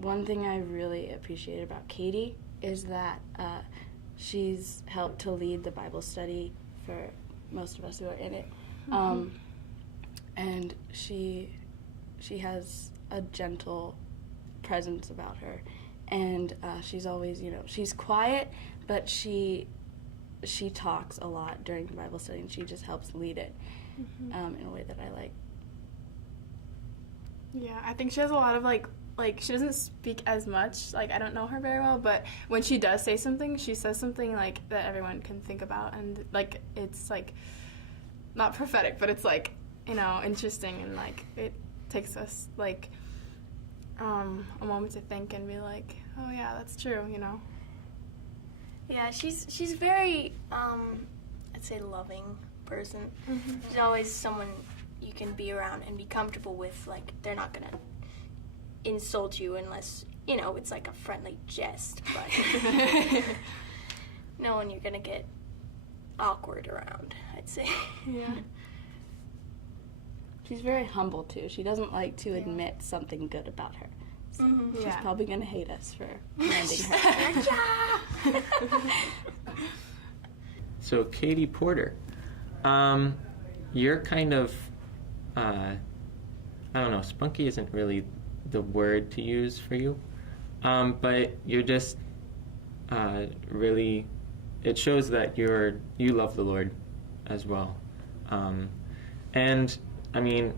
one thing I really appreciate about Katie is that she's helped to lead the Bible study for most of us who are in it. And she has a gentle presence about her. And she's always, she's quiet, but she talks a lot during the Bible study, and she just helps lead it in a way that I like. Yeah, I think she has a lot of, like she doesn't speak as much. Like, I don't know her very well, but when she does say something, she says something, like, that everyone can think about. And, like, it's, like, not prophetic, but it's, like, interesting. And, like, it takes us, like, a moment to think and be like, oh, yeah, that's true, Yeah, she's very, I'd say, loving person. She's always someone you can be around and be comfortable with. Like, they're not going to insult you unless, it's like a friendly jest. But no one you're going to get awkward around, I'd say. Yeah. She's very humble, too. She doesn't like to admit something good about her. So she's probably going to hate us for landing her. So, Katie Porter, you're kind of, I don't know, spunky isn't really the word to use for you, but you're just really, it shows that you love the Lord as well. And, I mean,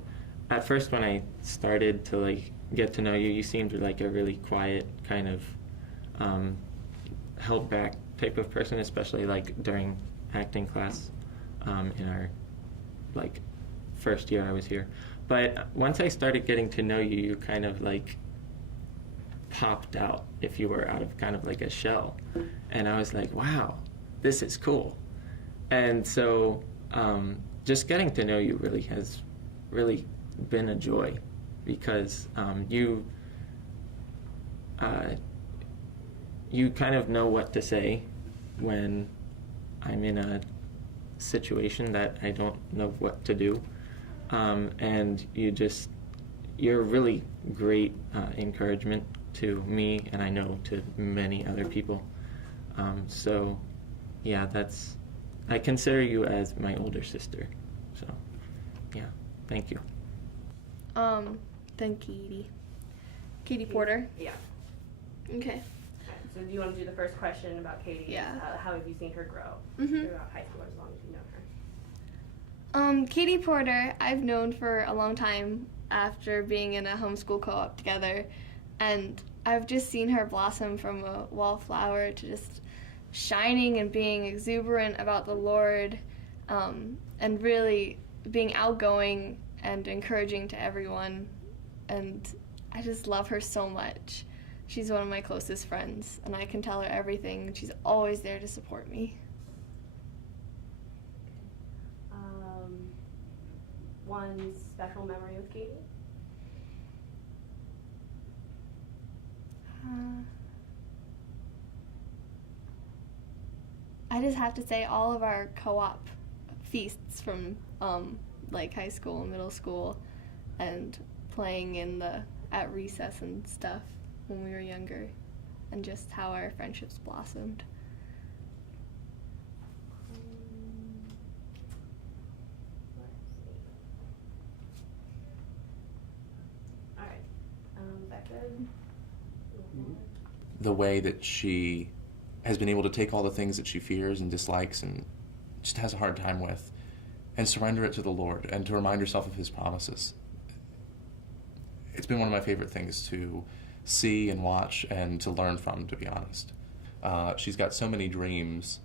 at first when I started to, like, get to know you, you seemed like a really quiet, kind of held back type of person, especially like during acting class in our like first year I was here. But once I started getting to know you, you kind of like popped out, if you were out of kind of like a shell, and I was like, wow, this is cool. And so just getting to know you really has really been a joy, because you kind of know what to say when I'm in a situation that I don't know what to do, and you're really great encouragement to me, and I know to many other people. So yeah, I consider you as my older sister. So yeah, thank you. Thank you, Katie Porter. Yeah. Okay. So do you want to do the first question about Katie? Yeah. How have you seen her grow throughout high school, as long as you know her? Katie Porter, I've known for a long time after being in a homeschool co-op together, and I've just seen her blossom from a wallflower to just shining and being exuberant about the Lord, and really being outgoing and encouraging to everyone, and I just love her so much. She's one of my closest friends, and I can tell her everything, and she's always there to support me. One special memory with Katie? I just have to say all of our co-op feasts from like high school and middle school, and playing at recess and stuff when we were younger, and just how our friendships blossomed. All right. Becca? The way that she has been able to take all the things that she fears and dislikes and just has a hard time with, and surrender it to the Lord, and to remind herself of His promises. It's been one of my favorite things to see and watch and to learn from, to be honest. She's got so many dreams,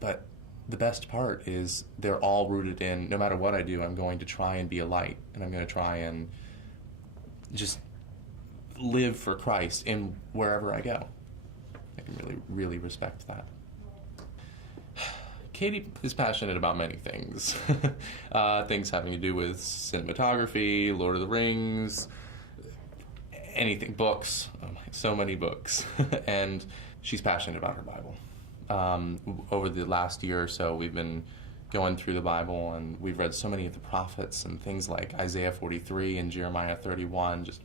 but the best part is they're all rooted in, no matter what I do, I'm going to try and be a light, and I'm going to try and just live for Christ in wherever I go. I can really, really respect that. Katie is passionate about many things. Things having to do with cinematography, Lord of the Rings, anything, books, so many books. And she's passionate about her Bible. Over the last year or so, we've been going through the Bible, and we've read so many of the prophets and things like Isaiah 43 and Jeremiah 31, just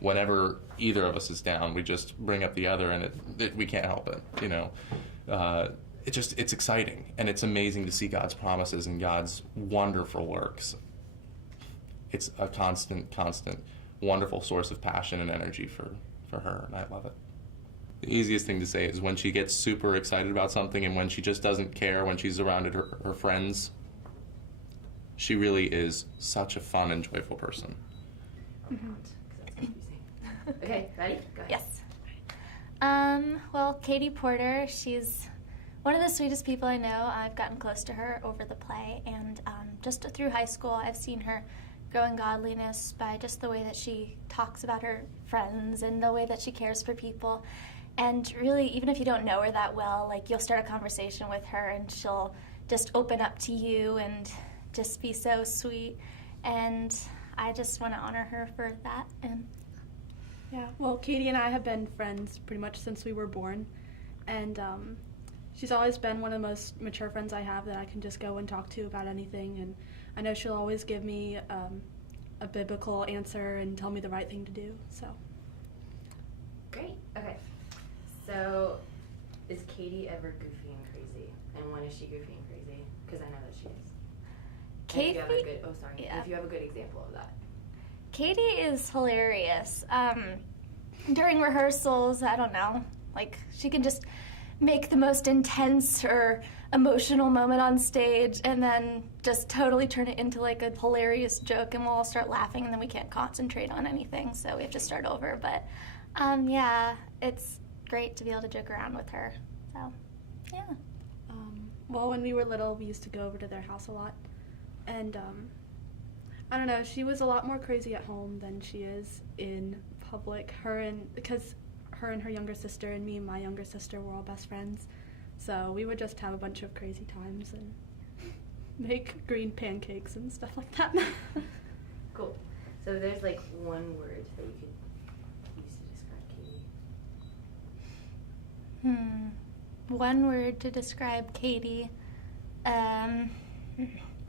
whenever either of us is down, we just bring up the other, and we can't help it. You know, it's exciting, and it's amazing to see God's promises and God's wonderful works. It's a constant, wonderful source of passion and energy for her, and I love it. The easiest thing to say is when she gets super excited about something and when she just doesn't care when she's around her friends, she really is such a fun and joyful person. Okay, ready? Go ahead. Yes. Well, Katie Porter, she's one of the sweetest people I know. I've gotten close to her over the play, and just through high school, I've seen her grow in godliness by just the way that she talks about her friends and the way that she cares for people. And really, even if you don't know her that well, like, you'll start a conversation with her and she'll just open up to you and just be so sweet. And I just want to honor her for that. And Yeah, well, Katie and I have been friends pretty much since we were born, and she's always been one of the most mature friends I have that I can just go and talk to about anything, and I know she'll always give me a biblical answer and tell me the right thing to do, so. Great. Okay. So, is Katie ever goofy and crazy? And when is she goofy and crazy? Because I know that she is. Katie, And if you have a good, if you have a good example of that. Katie is hilarious. During rehearsals, I don't know, like, she can just make the most intense or emotional moment on stage and then just totally turn it into like a hilarious joke, and we'll all start laughing and then we can't concentrate on anything, so we have to start over. But yeah, it's great to be able to joke around with her. So yeah. Well, when we were little, we used to go over to their house a lot, and I don't know, she was a lot more crazy at home than she is in public. Because her and her younger sister and me and my younger sister were all best friends, so we would just have a bunch of crazy times and make green pancakes and stuff like that. Cool. So there's like one word that you could use to describe Katie. One word to describe Katie.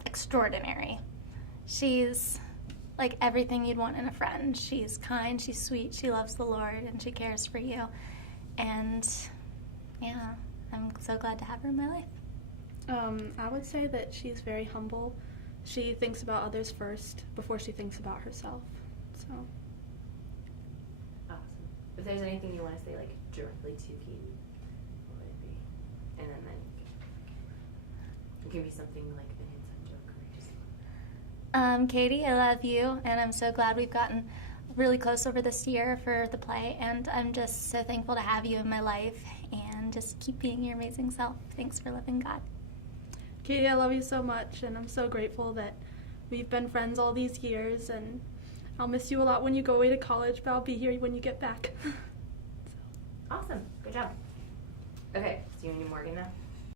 Extraordinary. She's like everything you'd want in a friend. She's kind, she's sweet, she loves the Lord, and she cares for you. And yeah, I'm so glad to have her in my life. I would say that she's very humble. She thinks about others first before she thinks about herself. So. Awesome. If there's anything you want to say, like, directly to Katie, what would it be? And then it can be something like an inside joke or just... Katie, I love you, and I'm so glad we've gotten really close over this year for the play, and I'm just so thankful to have you in my life, and just keep being your amazing self. Thanks for loving God. Katie, I love you so much, and I'm so grateful that we've been friends all these years, and I'll miss you a lot when you go away to college, but I'll be here when you get back. Awesome. Good job. Okay, so you need Morgan now?